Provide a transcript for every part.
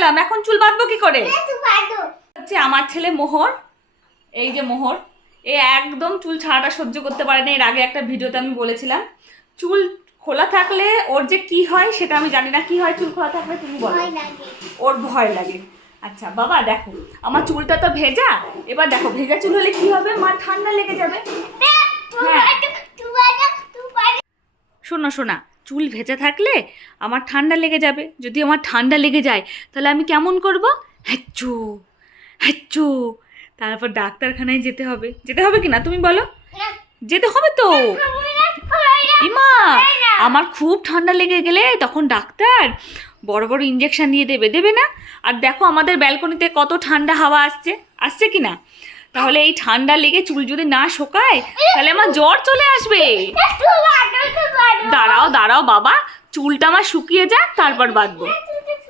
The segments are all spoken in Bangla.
গেলাম এখন চুল বাঁধবো কি করে? হচ্ছে আমার ছেলে মোহর এই যে মোহর এ একদম চুল ছাড়াটা সহ্য করতে পারে না। এর আগে একটা ভিডিওতে আমি বলেছিলাম চুল খোলা থাকলে ওর যে কি হয় সেটা আমি জানি না। কি হয় চুল খোলা থাকলে তুমি বলো। ওর ভয় লাগে। আচ্ছা বাবা দেখো আমার চুলটা তো ভেজা এবার দেখো ভেজা চুল হলে কি হবে? মা ঠান্ডা লেগে যাবে। হ্যাঁ। শোনো শোনা চুল ভেজা থাকলে আমার ঠান্ডা লেগে যাবে। যদি আমার ঠান্ডা লেগে যায় তাহলে আমি কেমন করব? হ্যাচ্চু হ্যাচ্চু তারপর ডাক্তারখানায় যেতে হবে। যেতে হবে কি না? তুমি বলো। যেতে হবে তো। ইমা আমার খুব ঠান্ডা লেগে গেলে তখন ডাক্তার বড় বড় ইঞ্জেকশন দিয়ে দেবে দেবে না? আর দেখো আমাদের ব্যালকনিতে কত ঠান্ডা হাওয়া আসছে। আসছে কি না? তাহলে এই ঠান্ডা লেগে চুল যদি না শোকায় তাহলে আমার জ্বর চলে আসবে। দাঁড়াও বাবা চুলটা আমার শুকিয়ে যাক তারপর বাঁধবো।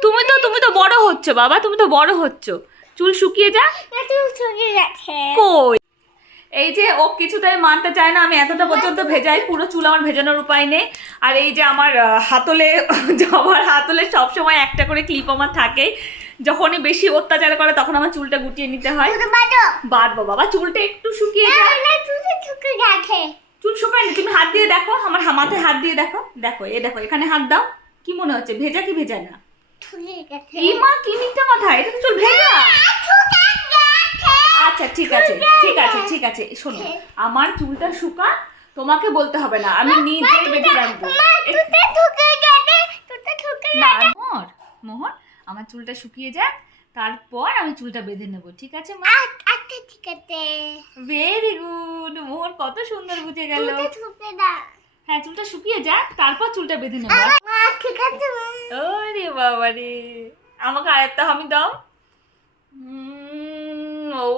তুমি তো তুমি তো বড় হচ্ছ বাবা তুমি তো বড় হচ্ছ। চুল শুকিয়ে যাক। কই? এই যে ও কিছুতেই মানতে চায় না আমি এতটা পর্যন্ত ভেজাই পুরো চুল আমার ভেজানোর উপায় নেই। আর এই যে আমার হাতলে আমার হাতলে সবসময় একটা করে ক্লিপ আমার থাকে যখনই বেশি অত্যাচার করে তখন আমার চুলটা গুটিয়ে নিতে হয়। বাঁধবো বাবা চুলটা একটু শুকিয়ে যায় চুল শুকায়নি তুমি হাত দিয়ে দেখো আমার হা- মাথায় হাত দিয়ে দেখো। দেখো এ দেখো এখানে হাত দাও। কি মনে হচ্ছে ভেজা কি ভেজা না? এই মা কি মিথ্যা কথা? এটা তো চুল ভেজা। আচ্ছা ঠিক আছে ঠিক আছে ঠিক আছে শোনো আমার চুলটা শুকা তোমাকে বলতে হবে না আমি নিজেই বেঁধে রাখব। না মোহর মোহর আমার চুলটা শুকিয়ে যাক তারপর আমি চুলটা বেঁধে নেব ঠিক আছে মা? ভেরি গুড মোহর কত সুন্দর বুঝে গেল। হ্যাঁ চুলটা শুকিয়ে যাক তারপর চুলটা বেঁধে নেব। ওরে বাবা রে। আমাকে আরেকটা দাও।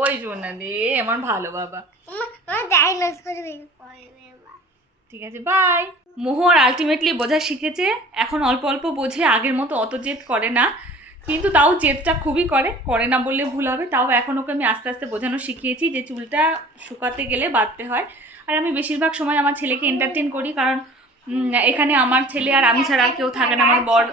ওই শোনা রে আমার ভালো বাবা। ঠিক আছে বাই মোহর আলটিমেটলি বোঝা শিখেছে। এখন অল্প অল্প বোঝে আগের মতো অত জেদ করে না। কিন্তু তাও জেদটা খুবই করে করে না বললে ভুল হবে, তাও এখন ওকে আমি আস্তে আস্তে বোঝানো শিখিয়েছি যে চুলটা শুকাতে গেলে বাঁধতে হয়। আর আমি বেশিরভাগ সময় আমার ছেলেকে এন্টারটেন করি কারণ এখানে আমার ছেলে আর আমি ছাড়া কেউ থাকে না, আমার বর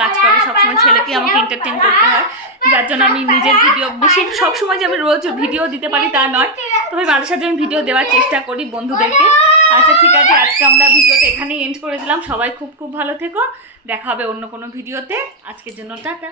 কাজ করে, সবসময় ছেলেকে আমাকে এন্টারটেন করতে হয়। যার জন্য আমি নিজের ভিডিও বেশি সবসময় যে আমি রোজ ভিডিও দিতে পারি তা নয়, তবে মাঝে সাথে আমি ভিডিও দেওয়ার চেষ্টা করি বন্ধুদেরকে। আচ্ছা ঠিক আছে, আজকে আমরা ভিডিওটা এখানেই এন্ড করে দিলাম। সবাই খুব খুব ভালো থেকো। দেখা হবে অন্য কোনো ভিডিওতে আজকের জন্য টাটা।